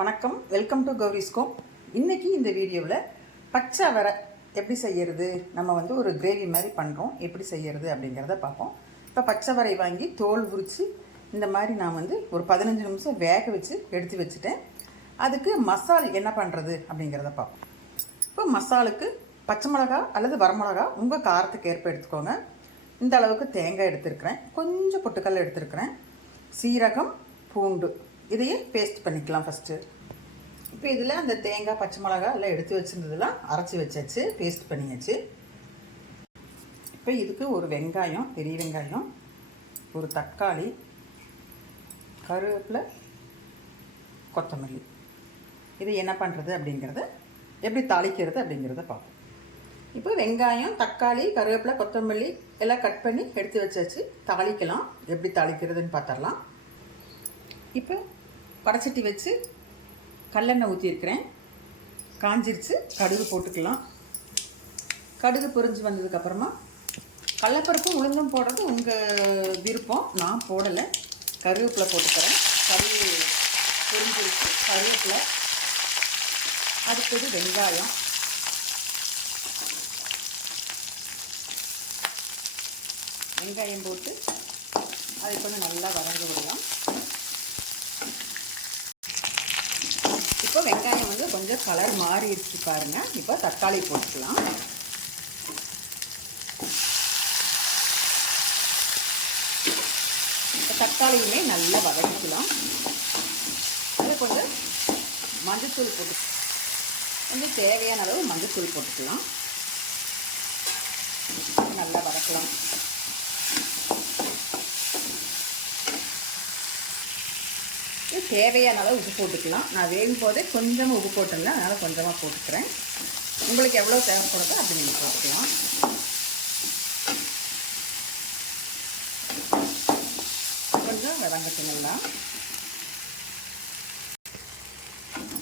வணக்கம், welcome to Gowri's home. இன்றைக்கி இந்த வீடியோவில் பச்சை அவரை எப்படி செய்கிறது, நம்ம ஒரு கிரேவி மாதிரி பண்ணுறோம், எப்படி செய்கிறது அப்படிங்கிறத பார்ப்போம். இப்போ பச்சை அவரை வாங்கி தோல் உரித்து இந்த மாதிரி நான் ஒரு 15 நிமிஷம் வேக வச்சு எடுத்து வச்சுட்டேன். அதுக்கு மசால் என்ன பண்ணுறது அப்படிங்கிறத பார்ப்போம். இப்போ மசாலுக்கு பச்சை மிளகா அல்லது வரமிளகா உங்கள் காரத்துக்கு ஏற்ப எடுத்துக்கோங்க. இந்த அளவுக்கு தேங்காய் எடுத்துருக்கிறேன், கொஞ்சம் பொட்டுக்கல்ல எடுத்துருக்கிறேன், சீரகம், பூண்டு இதையே பேஸ்ட் பண்ணிக்கலாம் ஃபஸ்ட்டு. இப்போ இதில் அந்த தேங்காய், பச்சை மிளகா எல்லாம் எடுத்து வச்சுருந்ததெல்லாம் அரைச்சி வச்சாச்சு, பேஸ்ட் பண்ணியாச்சு. இப்போ இதுக்கு ஒரு வெங்காயம், பெரிய வெங்காயம், ஒரு தக்காளி, கருவேப்பிலை, கொத்தமல்லி, இதை என்ன பண்ணுறது அப்படிங்கிறத, எப்படி தாளிக்கிறது அப்படிங்கிறத பார்ப்போம். இப்போ வெங்காயம், தக்காளி, கருவேப்பிலை, கொத்தமல்லி எல்லாம் கட் பண்ணி எடுத்து வச்சாச்சு. தாளிக்கலாம், எப்படி தாளிக்கிறதுன்னு பார்த்துடலாம். இப்போ படைச்சட்டி வச்சு கல்லெண்ணெய் ஊற்றிருக்கிறேன், காஞ்சிருச்சு. கடுகு போட்டுக்கலாம். கடுகு பொரிஞ்சு வந்ததுக்கப்புறமா கடலைப்பருப்பும் உளுந்தும் போடுறது உங்கள் விருப்பம், நான் போடலை. கருவேப்பிலை போட்டுக்கிறேன். கடுகு பொரிஞ்சிருச்சு. கருவேப்பிலை, அடுத்தது வெங்காயம், வெங்காயம் போட்டு அதை கொஞ்சம் நல்லா வதங்க விடலாம். இப்போ வெங்காயம் கொஞ்சம் கலர் மாறிடுச்சு பாருங்கள். இப்போ தக்காளி போட்டுக்கலாம். தக்காளியுமே நல்லா வதக்கிக்கலாம். அது கொஞ்சம் மஞ்சத்தூள் போட்டு, கொஞ்சம் தேவையான அளவு மஞ்சத்தூள் போட்டுக்கலாம். நல்லா வதக்கலாம். தேவையான அளவு உப்பு போட்டுக்கலாம். நான் வேகும் போதே கொஞ்சமாக உப்பு போட்டுருந்தேன், அதனால் கொஞ்சமாக போட்டுக்கிறேன். உங்களுக்கு எவ்வளோ தேவைப்படுதோ அப்படி நீங்கள் போட்டுக்கலாம். கொஞ்சம் வதங்கட்டுங்களா.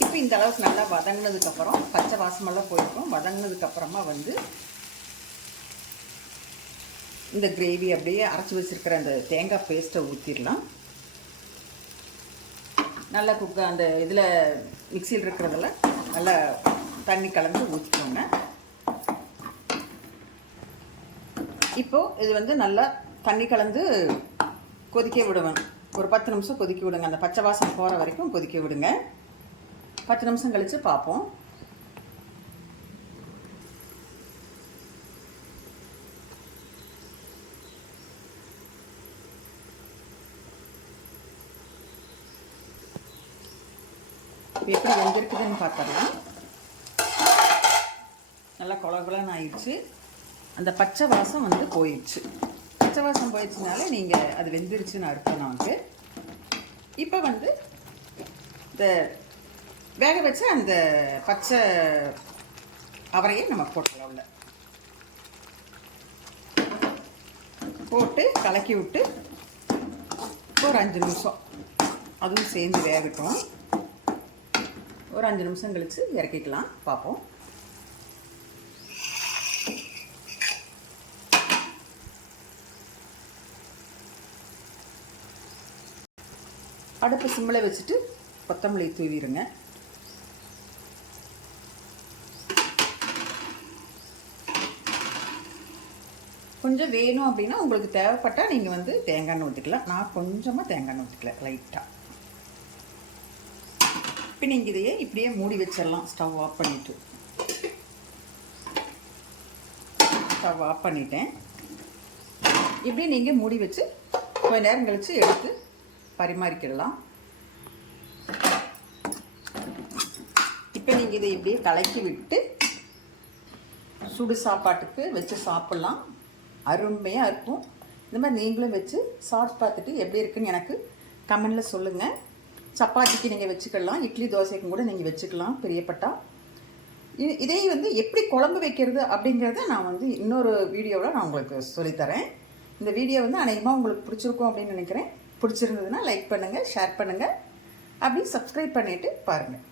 இப்போ இந்த அளவுக்கு நல்லா வதங்கினதுக்கப்புறம், பச்சை வாசமெல்லாம் போயிருக்கும். வதங்கினதுக்கப்புறமா இந்த கிரேவி அப்படியே அரைச்சி வச்சுருக்கிற அந்த தேங்காய் பேஸ்ட்டை ஊற்றிடலாம். நல்லா அந்த இதில் மிக்சியில் இருக்கிறதெல்லாம் நல்லா தண்ணி கலந்து ஊற்றிக்கோங்க. இப்போது இது நல்லா தண்ணி கலந்து கொதிக்க விடுவேன். ஒரு 10 நிமிஷம் கொதிக்க விடுங்க. அந்த பச்சை வாசம் போகிற வரைக்கும் கொதிக்க விடுங்க. 10 நிமிஷம் கழித்து பார்ப்போம். எப்படி வெந்திருக்குதுன்னு பார்த்துடலாம். நல்லா குழகுலன்னு ஆயிடுச்சு. அந்த பச்சை வாசம் போயிடுச்சு. பச்சை வாசம் போயிடுச்சுனாலே நீங்கள் அது வெந்துருச்சுன்னு அர்த்தம். நமக்கு இப்போ இந்த வேக வச்ச அந்த பச்சை அவரையை நம்ம போட்டுக்கலாம். உள்ள போட்டு கலக்கி விட்டு ஒரு 5 நிமிஷம் அதுவும் சேர்ந்து வேகட்டும். ஒரு 5 நிமிஷம் கழித்து இறக்கிக்கலாம். பார்ப்போம். அடுப்பு சிம்மில் வச்சுட்டு கொத்தமல்லி தூவிடுங்க. கொஞ்சம் வேணும் அப்படின்னா உங்களுக்கு தேவைப்பட்டால் நீங்கள் தேங்காய் எண்ணெய் ஊற்றிக்கலாம். நான் கொஞ்சமாக தேங்காய் எண்ணெய் ஊற்றிக்கலாம், லைட்டாக. இப்போ நீங்கள் இதையே இப்படியே மூடி வச்சிடலாம். ஸ்டவ் ஆஃப் பண்ணிவிட்டு, ஸ்டவ் ஆஃப் பண்ணிட்டேன். இப்படி நீங்கள் மூடி வச்சு கொஞ்ச நேரம் கழித்து எடுத்து பரிமாறிக்கிடலாம். இப்போ நீங்கள் இதை இப்படியே கலக்கி விட்டு சுடு சாப்பாட்டுக்கு வச்சு சாப்பிட்லாம். அருமையாக இருக்கும். இந்த மாதிரி நீங்களும் வச்சு சாப்பிட்டு பார்த்துட்டு எப்படி இருக்குன்னு எனக்கு கமெண்டில் சொல்லுங்கள். சப்பாத்திக்கு நீங்கள் வச்சுக்கலாம், இட்லி தோசைக்கும் கூட நீங்கள் வச்சுக்கலாம் பிரியப்பட்டா. இதே எப்படி குழம்பு வைக்கிறது அப்படிங்கிறத நான் இன்னொரு வீடியோவில் நான் உங்களுக்கு சொல்லித்தரேன். இந்த வீடியோ அநேகமாக உங்களுக்கு பிடிச்சிருக்கும் அப்படின்னு நினைக்கிறேன். பிடிச்சிருந்ததுன்னா லைக் பண்ணுங்கள், ஷேர் பண்ணுங்கள், அப்படி சப்ஸ்கிரைப் பண்ணிவிட்டு பாருங்கள்.